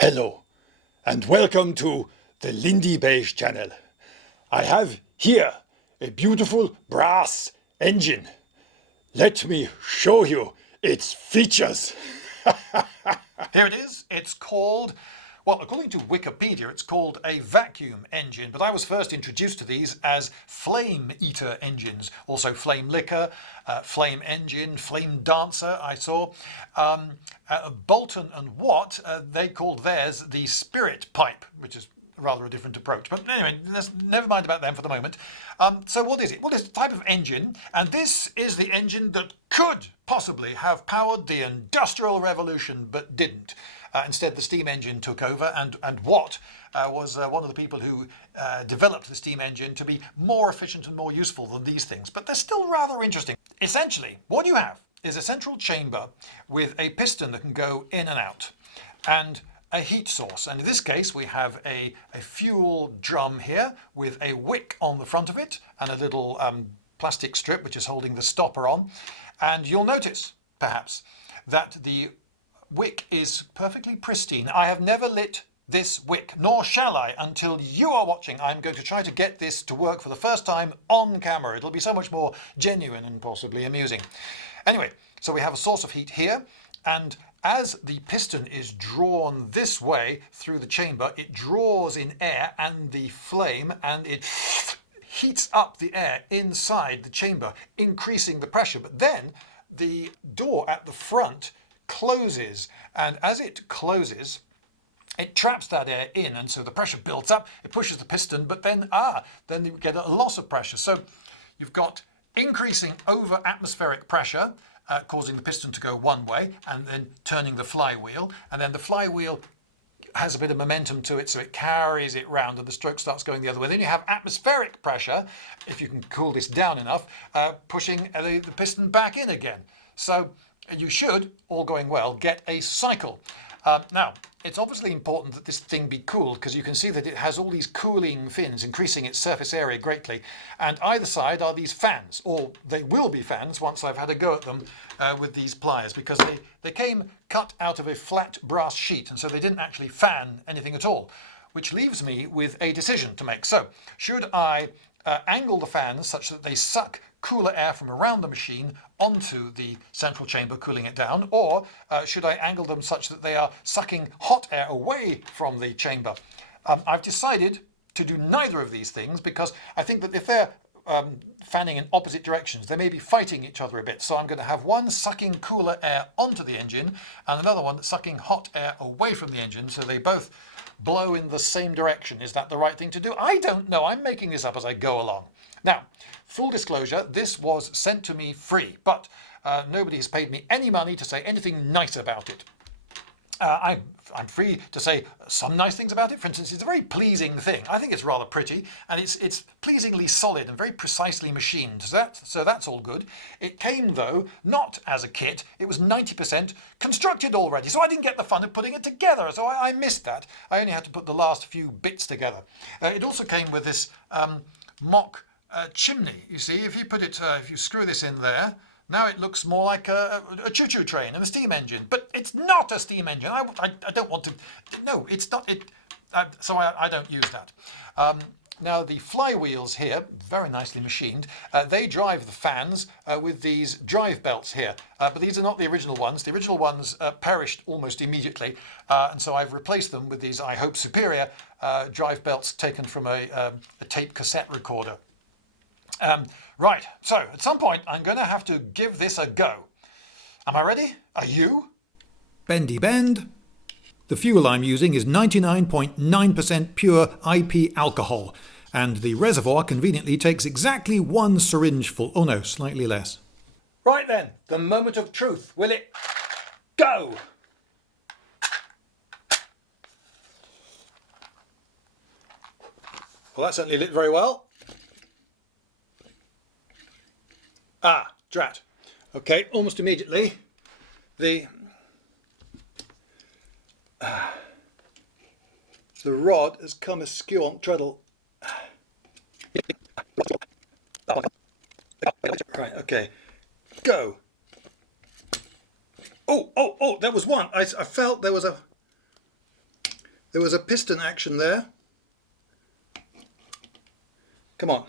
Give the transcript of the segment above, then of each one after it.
Hello and welcome to the Lindybeige channel. I have here a beautiful brass engine. Let me show you its features. Here it is. It's called, well, according to Wikipedia, it's called a vacuum engine, but I was first introduced to these as flame eater engines, also flame licker, flame engine, flame dancer I saw. Bolton and Watt, they called theirs the spirit pipe, which is rather a different approach. But anyway, let's never mind about them for the moment. So what is it? Well, it's a type of engine, and this is the engine that could possibly have powered the Industrial Revolution, but didn't. Instead, the steam engine took over, and Watt was one of the people who developed the steam engine to be more efficient and more useful than these things. But they're still rather interesting. Essentially, what you have is a central chamber with a piston that can go in and out, and a heat source. And in this case, we have a fuel drum here with a wick on the front of it and a little plastic strip which is holding the stopper on. And you'll notice, perhaps, that the wick is perfectly pristine. I have never lit this wick, nor shall I until you are watching. I'm going to try to get this to work for the first time on camera. It'll be so much more genuine and possibly amusing. Anyway, so we have a source of heat here, and as the piston is drawn this way through the chamber, it draws in air and the flame, and it heats up the air inside the chamber, increasing the pressure. But then the door at the front closes, and as it closes, it traps that air in, and so the pressure builds up, it pushes the piston, but then you get a loss of pressure. So you've got increasing over atmospheric pressure, causing the piston to go one way, and then turning the flywheel, and then the flywheel has a bit of momentum to it, so it carries it round and the stroke starts going the other way. Then you have atmospheric pressure, if you can cool this down enough, pushing the piston back in again. So you should, all going well, get a cycle. Now, it's obviously important that this thing be cooled, because you can see that it has all these cooling fins, increasing its surface area greatly. And either side are these fans, or they will be fans once I've had a go at them with these pliers, because they came cut out of a flat brass sheet, and so they didn't actually fan anything at all, which leaves me with a decision to make. So, should I angle the fans such that they suck cooler air from around the machine onto the central chamber, cooling it down, or should I angle them such that they are sucking hot air away from the chamber? I've decided to do neither of these things, because I think that if they're fanning in opposite directions, they may be fighting each other a bit. So I'm going to have one sucking cooler air onto the engine and another one that's sucking hot air away from the engine, so they both blow in the same direction. Is that the right thing to do? I don't know. I'm making this up as I go along. Now, full disclosure, this was sent to me free, but nobody has paid me any money to say anything nice about it. I'm free to say some nice things about it. For instance, it's a very pleasing thing. I think it's rather pretty, and it's pleasingly solid and very precisely machined. So that's all good. It came, though, not as a kit. It was 90% constructed already, so I didn't get the fun of putting it together. So I missed that. I only had to put the last few bits together. It also came with this mock chimney. You see, if you screw this in there, now it looks more like a choo-choo train and a steam engine, but it's not a steam engine. I don't want to. No, it's not. So I don't use that. Now the flywheels here, very nicely machined, they drive the fans with these drive belts here. But these are not the original ones. The original ones perished almost immediately, and so I've replaced them with these, I hope, superior drive belts taken from a tape cassette recorder. Right, so at some point I'm going to have to give this a go. Am I ready? Are you? Bendy bend. The fuel I'm using is 99.9% pure IP alcohol, and the reservoir conveniently takes exactly one syringe full. Oh no, slightly less. Right then, the moment of truth. Will it go? Well, that certainly lit very well. Drat. Okay, almost immediately the rod has come askew on treadle. Right, okay, go. Oh, there was one. I felt there was a There was a piston action there. Come on.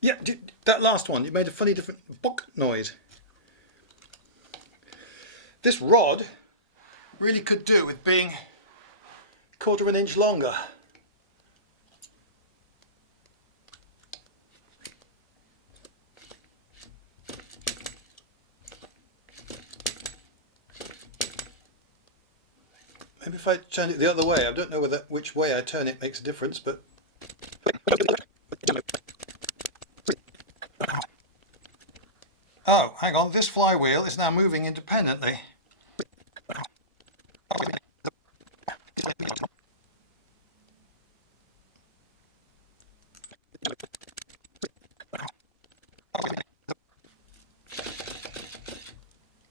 Yeah, that last one, you made a funny different book noise. This rod really could do with being 1/4 of an inch longer. Maybe if I turn it the other way. I don't know which way I turn it makes a difference, but... Oh, hang on, this flywheel is now moving independently.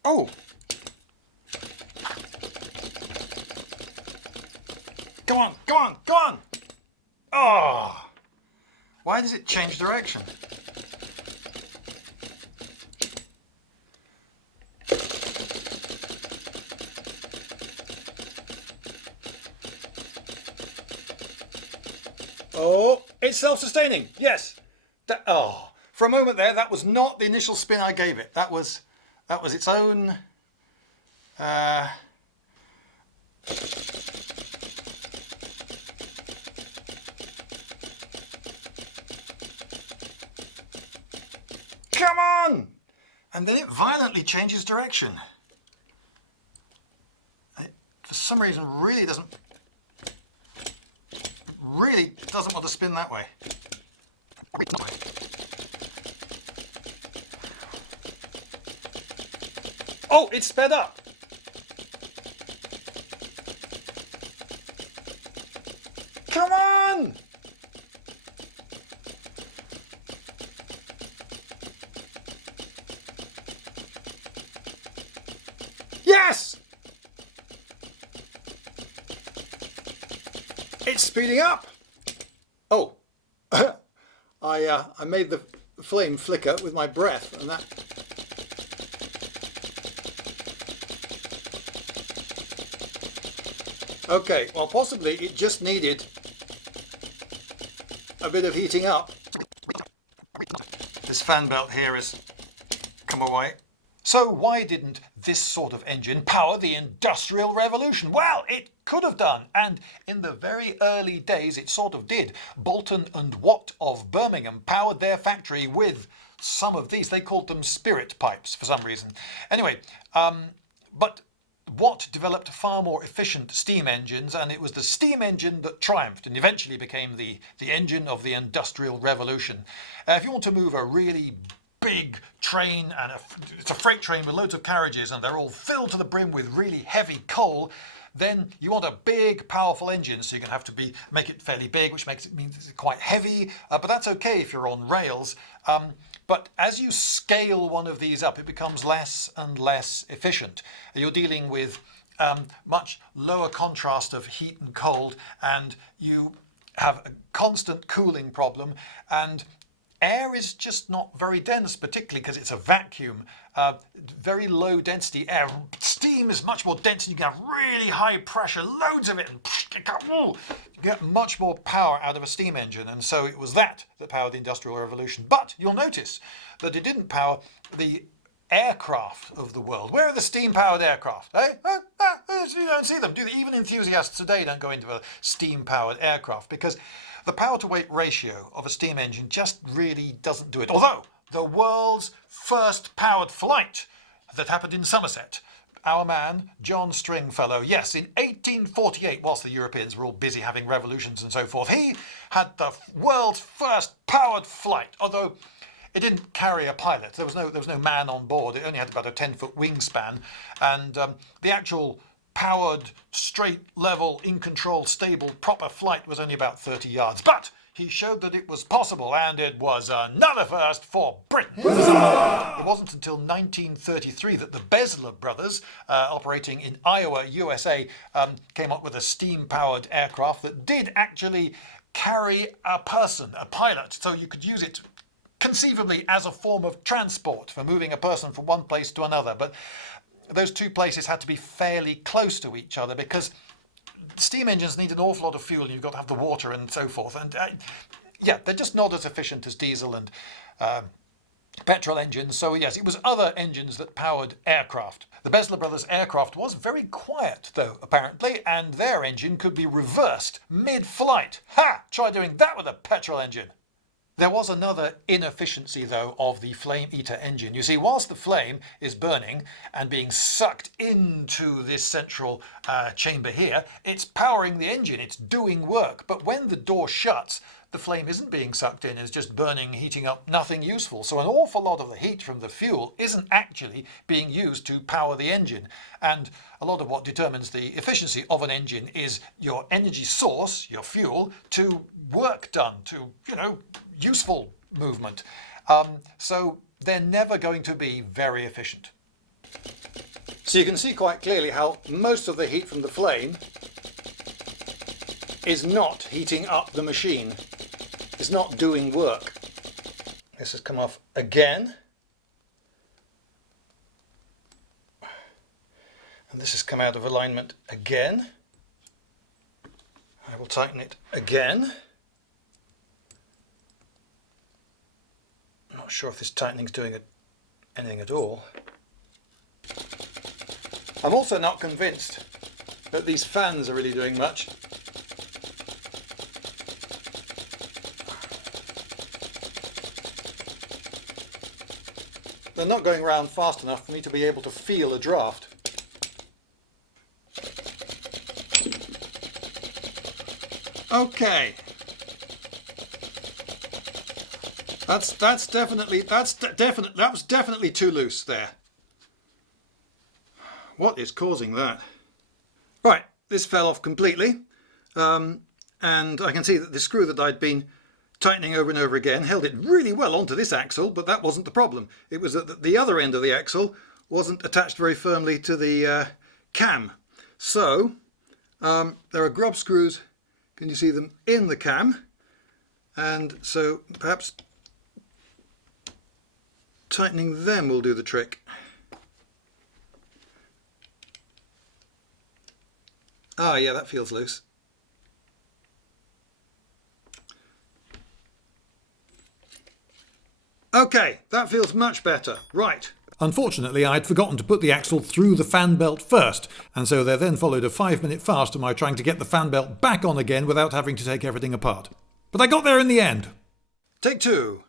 Oh! Go on, go on, go on! Oh! Why does it change direction? Oh, it's self-sustaining. Yes. For a moment there, that was not the initial spin I gave it. That was its own. Come on! And then it violently changes direction. It, for some reason, really doesn't want to spin that way. Oh, it's sped up. Come on! Yes! It's speeding up. Oh, I made the flame flicker with my breath, and that. Okay, well, possibly it just needed a bit of heating up. This fan belt here has come away. So why didn't this sort of engine power the Industrial Revolution? Well, it could have done, and in the very early days it sort of did. Boulton and Watt of Birmingham powered their factory with some of these. They called them spirit pipes for some reason. Anyway, but Watt developed far more efficient steam engines, and it was the steam engine that triumphed and eventually became the engine of the Industrial Revolution. If you want to move a really big train, and it's a freight train with loads of carriages and they're all filled to the brim with really heavy coal, then you want a big, powerful engine, so you're going to have to make it fairly big, which means it's quite heavy, but that's okay if you're on rails. But as you scale one of these up, it becomes less and less efficient. You're dealing with much lower contrast of heat and cold, and you have a constant cooling problem, and air is just not very dense, particularly because it's a vacuum. Very low density air. Steam is much more dense, and you can have really high pressure, loads of it, and you get much more power out of a steam engine. And so it was that powered the Industrial Revolution. But you'll notice that it didn't power the aircraft of the world. Where are the steam-powered aircraft? Eh? You don't see them, do they? Even enthusiasts today don't go into a steam-powered aircraft, because the power-to-weight ratio of a steam engine just really doesn't do it. Although the world's first powered flight that happened in Somerset, our man, John Stringfellow, yes, in 1848, whilst the Europeans were all busy having revolutions and so forth, he had the world's first powered flight, although it didn't carry a pilot. There was no man on board. It only had about a 10-foot wingspan, and the actual powered, straight, level, in control, stable, proper flight was only about 30 yards. But he showed that it was possible, and it was another first for Britain. It wasn't until 1933 that the Besler brothers, operating in Iowa, USA, came up with a steam-powered aircraft that did actually carry a person, a pilot, so you could use it conceivably as a form of transport for moving a person from one place to another. But those two places had to be fairly close to each other because steam engines need an awful lot of fuel. You've got to have the water and so forth. And yeah, they're just not as efficient as diesel and petrol engines. So yes, it was other engines that powered aircraft. The Besler brothers' aircraft was very quiet, though, apparently, and their engine could be reversed mid-flight. Ha! Try doing that with a petrol engine. There was another inefficiency, though, of the flame eater engine. You see, whilst the flame is burning and being sucked into this central chamber here, it's powering the engine, it's doing work. But when the door shuts, the flame isn't being sucked in, it's just burning, heating up, nothing useful. So an awful lot of the heat from the fuel isn't actually being used to power the engine. And a lot of what determines the efficiency of an engine is your energy source, your fuel, to work done, to, useful movement. So they're never going to be very efficient. So you can see quite clearly how most of the heat from the flame is not heating up the machine. It's not doing work. This has come off again. And this has come out of alignment again. I will tighten it again. I'm not sure if this tightening is doing anything at all. I'm also not convinced that these fans are really doing much. They're not going around fast enough for me to be able to feel a draft. Okay. That was definitely too loose there. What is causing that? Right, this fell off completely, and I can see that the screw that I'd been tightening over and over again held it really well onto this axle, but that wasn't the problem. It was that the other end of the axle wasn't attached very firmly to the cam. So there are grub screws, can you see them, in the cam, and so perhaps tightening them will do the trick. Ah, yeah, that feels loose. Okay, that feels much better. Right. Unfortunately, I'd forgotten to put the axle through the fan belt first, and so there then followed a 5-minute fast of my trying to get the fan belt back on again without having to take everything apart. But I got there in the end. Take two.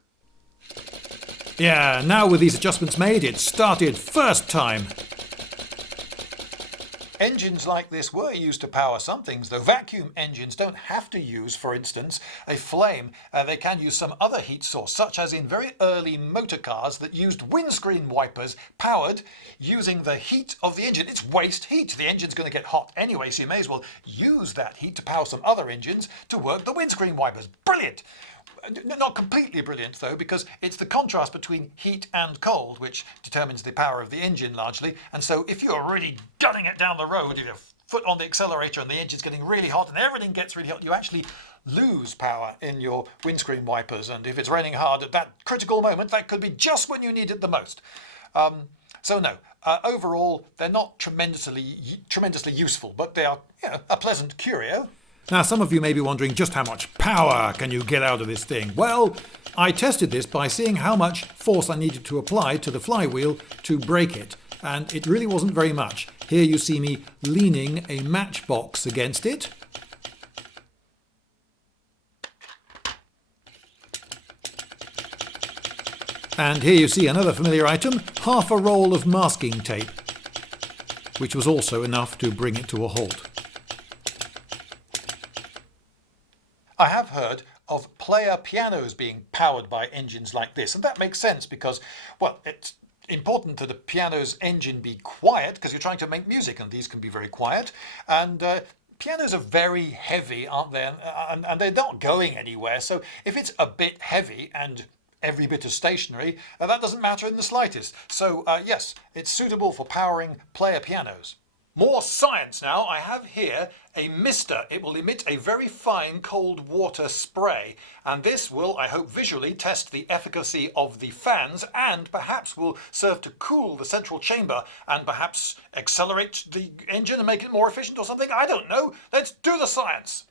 Yeah, now with these adjustments made, it started first time. Engines like this were used to power some things, though vacuum engines don't have to use, for instance, a flame. They can use some other heat source, such as in very early motor cars that used windscreen wipers powered using the heat of the engine. It's waste heat. The engine's going to get hot anyway, so you may as well use that heat to power some other engines to work the windscreen wipers. Brilliant! Not completely brilliant, though, because it's the contrast between heat and cold which determines the power of the engine largely. And so if you're really gunning it down the road, with your foot on the accelerator and the engine's getting really hot and everything gets really hot, you actually lose power in your windscreen wipers. And if it's raining hard at that critical moment, that could be just when you need it the most. So no, overall, they're not tremendously useful, but they are a pleasant curio. Now, some of you may be wondering just how much power can you get out of this thing? Well, I tested this by seeing how much force I needed to apply to the flywheel to brake it, and it really wasn't very much. Here you see me leaning a matchbox against it. And here you see another familiar item, half a roll of masking tape, which was also enough to bring it to a halt. I have heard of player pianos being powered by engines like this, and that makes sense because, well, it's important that a piano's engine be quiet because you're trying to make music, and these can be very quiet. And pianos are very heavy, aren't they? And they're not going anywhere. So if it's a bit heavy and every bit is stationary, that doesn't matter in the slightest. So yes, it's suitable for powering player pianos. More science now. I have here a mister. It will emit a very fine cold water spray, and this will, I hope, visually test the efficacy of the fans and perhaps will serve to cool the central chamber and perhaps accelerate the engine and make it more efficient or something. I don't know. Let's do the science.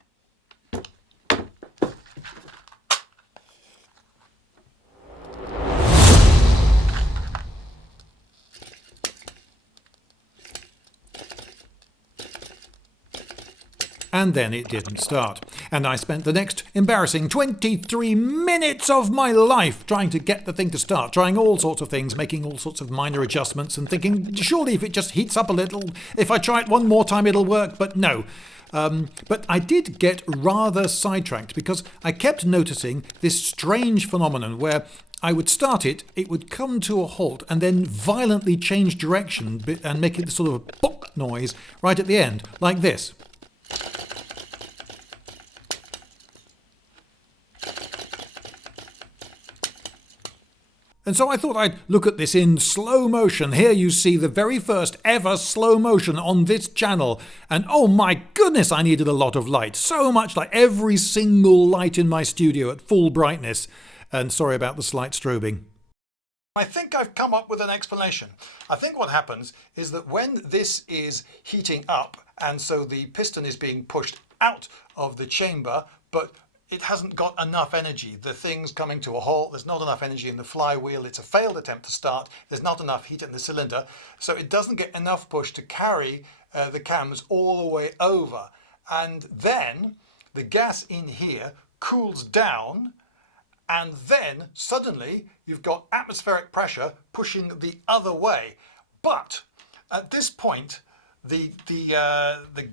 And then it didn't start. And I spent the next embarrassing 23 minutes of my life trying to get the thing to start, trying all sorts of things, making all sorts of minor adjustments and thinking, surely if it just heats up a little, if I try it one more time it'll work, but no. But I did get rather sidetracked because I kept noticing this strange phenomenon where I would start it, it would come to a halt and then violently change direction and make it sort of a pop noise right at the end, like this. And so I thought I'd look at this in slow motion. Here you see the very first ever slow motion on this channel. And oh my goodness, I needed a lot of light. So much light. Every single light in my studio at full brightness. And sorry about the slight strobing. I think I've come up with an explanation. I think what happens is that when this is heating up, and so the piston is being pushed out of the chamber, but it hasn't got enough energy. The thing's coming to a halt. There's not enough energy in the flywheel. It's a failed attempt to start. There's not enough heat in the cylinder. So it doesn't get enough push to carry the cams all the way over. And then the gas in here cools down, and then suddenly you've got atmospheric pressure pushing the other way. But at this point, the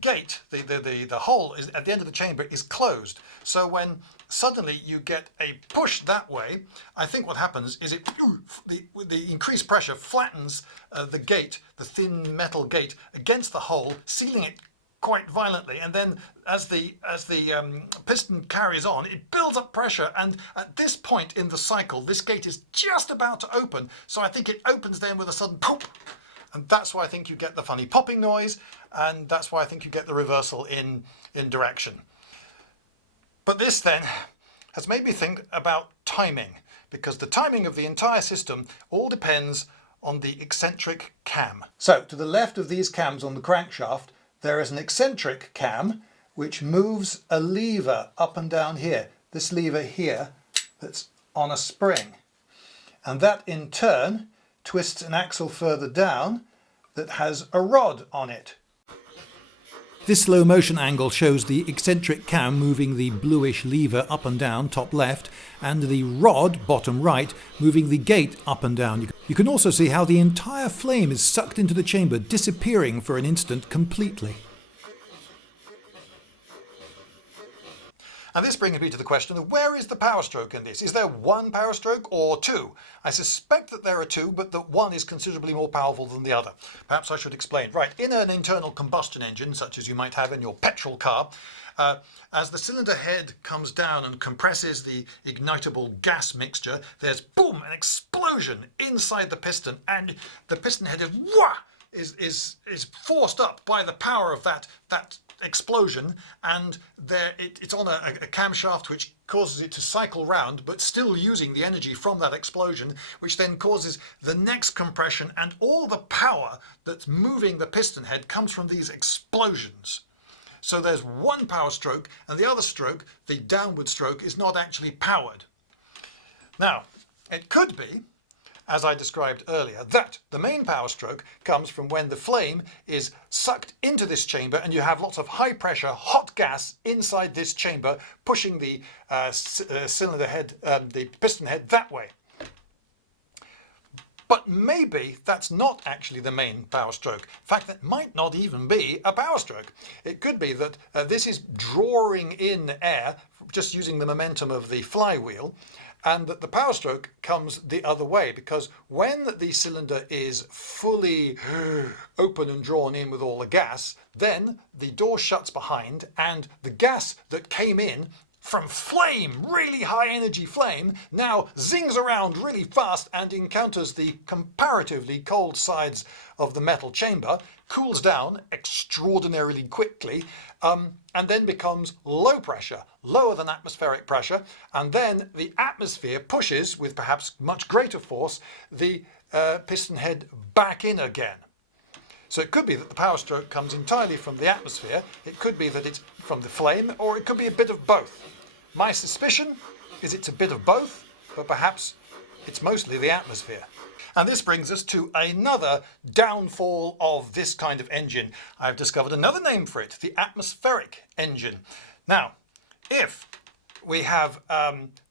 gate, the hole is at the end of the chamber is closed. So when suddenly you get a push that way, I think what happens is the increased pressure flattens the gate, the thin metal gate, against the hole, sealing it quite violently. And then as the piston carries on, it builds up pressure. And at this point in the cycle, this gate is just about to open. So I think it opens then with a sudden pop. And that's why I think you get the funny popping noise, and that's why I think you get the reversal in direction. But this then has made me think about timing, because the timing of the entire system all depends on the eccentric cam. So to the left of these cams on the crankshaft, there is an eccentric cam which moves a lever up and down here. This lever here that's on a spring. And that in turn twists an axle further down that has a rod on it. This slow motion angle shows the eccentric cam moving the bluish lever up and down, top left, and the rod, bottom right, moving the gate up and down. You can also see how the entire flame is sucked into the chamber, disappearing for an instant completely. And this brings me to the question of where is the power stroke in this? Is there one power stroke or two? I suspect that there are two, but that one is considerably more powerful than the other. Perhaps I should explain. Right, in an internal combustion engine, such as you might have in your petrol car, as the cylinder head comes down and compresses the ignitable gas mixture, there's boom, an explosion inside the piston, and the piston head is wah! Is forced up by the power of that explosion, and it's on a camshaft which causes it to cycle round, but still using the energy from that explosion, which then causes the next compression, and all the power that's moving the piston head comes from these explosions. So there's one power stroke, and the other stroke, the downward stroke, is not actually powered. Now, it could be, as I described earlier, that the main power stroke comes from when the flame is sucked into this chamber and you have lots of high pressure, hot gas inside this chamber, pushing the cylinder head, the piston head that way. But maybe that's not actually the main power stroke. In fact, that might not even be a power stroke. It could be that this is drawing in air, just using the momentum of the flywheel, and that the power stroke comes the other way, because when the cylinder is fully open and drawn in with all the gas, then the door shuts behind and the gas that came in from flame, really high energy flame, now zings around really fast and encounters the comparatively cold sides of the metal chamber, cools down extraordinarily quickly, and then becomes low pressure, lower than atmospheric pressure, and then the atmosphere pushes, with perhaps much greater force, the piston head back in again. So it could be that the power stroke comes entirely from the atmosphere, it could be that it's from the flame, or it could be a bit of both. My suspicion is it's a bit of both, but perhaps it's mostly the atmosphere. And this brings us to another downfall of this kind of engine. I've discovered another name for it, the atmospheric engine. Now, if we have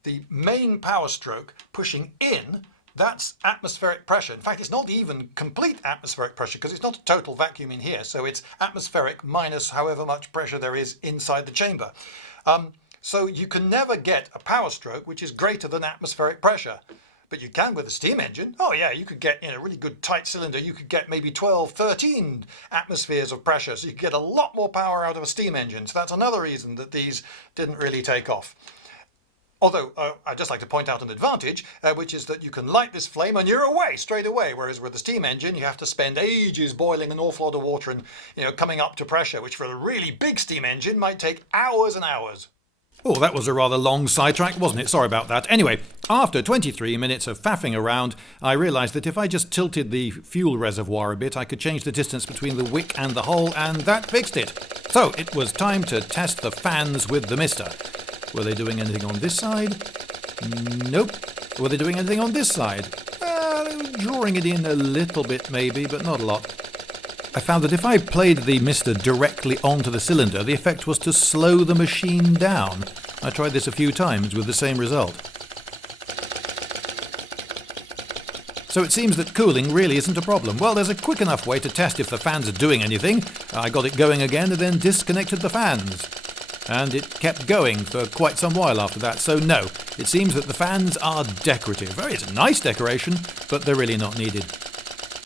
the main power stroke pushing in, that's atmospheric pressure. In fact, it's not even complete atmospheric pressure because it's not a total vacuum in here. So it's atmospheric minus however much pressure there is inside the chamber. So you can never get a power stroke which is greater than atmospheric pressure. But you can with a steam engine. Oh yeah, you could get in a really good tight cylinder, you could get maybe 12, 13 atmospheres of pressure. So you could get a lot more power out of a steam engine. So that's another reason that these didn't really take off. Although, I'd just like to point out an advantage, which is that you can light this flame and you're away straight away, whereas with the steam engine you have to spend ages boiling an awful lot of water and coming up to pressure, which for a really big steam engine might take hours and hours. Oh, that was a rather long sidetrack, wasn't it? Sorry about that. Anyway, after 23 minutes of faffing around, I realised that if I just tilted the fuel reservoir a bit, I could change the distance between the wick and the hole, and that fixed it. So it was time to test the fans with the mister. Were they doing anything on this side? Nope. Were they doing anything on this side? They were drawing it in a little bit maybe, but not a lot. I found that if I played the mister directly onto the cylinder, the effect was to slow the machine down. I tried this a few times with the same result. So it seems that cooling really isn't a problem. Well, there's a quick enough way to test if the fans are doing anything. I got it going again and then disconnected the fans. And it kept going for quite some while after that, so no, it seems that the fans are decorative. It's a nice decoration, but they're really not needed.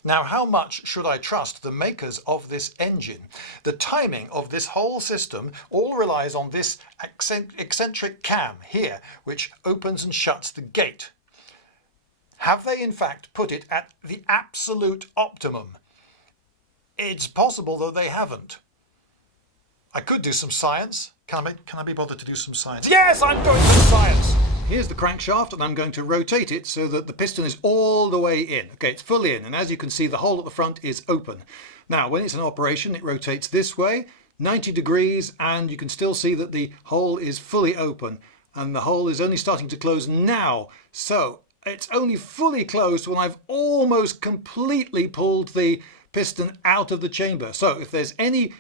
Now, how much should I trust the makers of this engine? The timing of this whole system all relies on this eccentric cam here, which opens and shuts the gate. Have they in fact put it at the absolute optimum? It's possible that they haven't. I could do some science. Can I be bothered to do some science? Yes, I'm going to do science! Here's the crankshaft and I'm going to rotate it so that the piston is all the way in. Okay, it's fully in, and as you can see the hole at the front is open. Now when it's in operation it rotates this way, 90 degrees, and you can still see that the hole is fully open and the hole is only starting to close now. So it's only fully closed when I've almost completely pulled the piston out of the chamber. So if there's any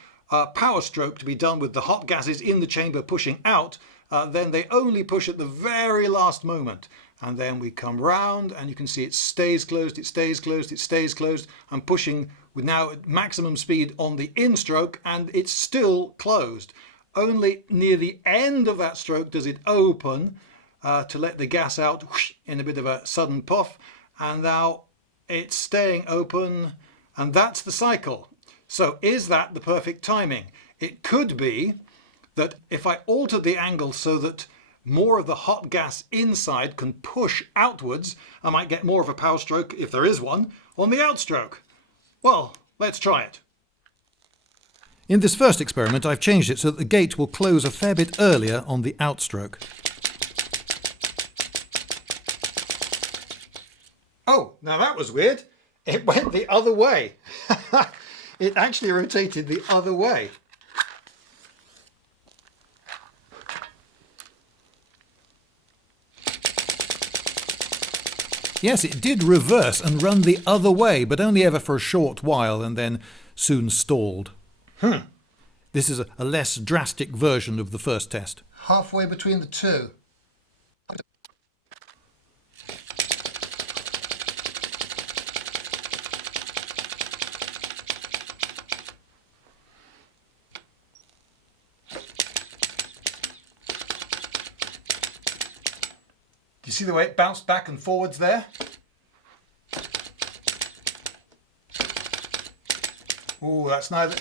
power stroke to be done with the hot gases in the chamber pushing out, then they only push at the very last moment. And then we come round and you can see it stays closed, it stays closed, it stays closed. I'm pushing with now at maximum speed on the in stroke and it's still closed. Only near the end of that stroke does it open to let the gas out whoosh, in a bit of a sudden puff. And now it's staying open, and that's the cycle. So is that the perfect timing? It could be that if I altered the angle so that more of the hot gas inside can push outwards, I might get more of a power stroke, if there is one, on the outstroke. Well, let's try it. In this first experiment, I've changed it so that the gate will close a fair bit earlier on the outstroke. Oh, now that was weird. It went the other way. It actually rotated the other way. Yes, it did reverse and run the other way, but only ever for a short while and then soon stalled. This is a less drastic version of the first test. Halfway between the two. Do you see the way it bounced back and forwards there? Oh, that's neither.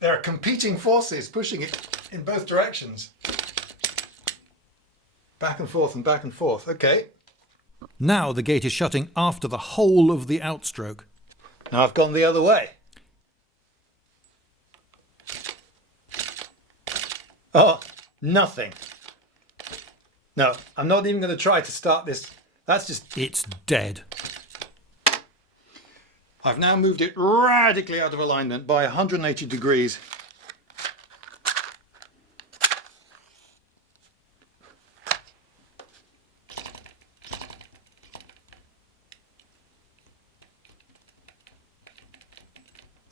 There are competing forces pushing it in both directions. Back and forth and back and forth. Okay. Now the gate is shutting after the whole of the outstroke. Now I've gone the other way. Oh, nothing. No, I'm not even going to try to start this. That's just... It's dead. I've now moved it radically out of alignment by 180 degrees.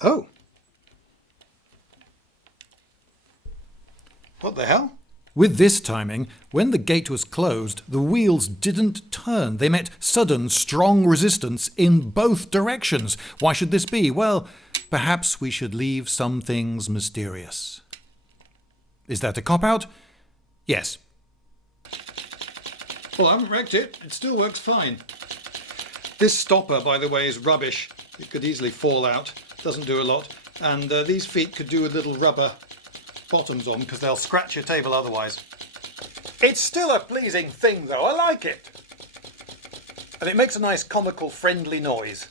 Oh. What the hell? With this timing, when the gate was closed, the wheels didn't turn. They met sudden, strong resistance in both directions. Why should this be? Well, perhaps we should leave some things mysterious. Is that a cop-out? Yes. Well, I haven't wrecked it. It still works fine. This stopper, by the way, is rubbish. It could easily fall out. Doesn't do a lot. And these feet could do with little rubber bottoms on because they'll scratch your table otherwise. It's still a pleasing thing though, I like it. And it makes a nice comical friendly noise.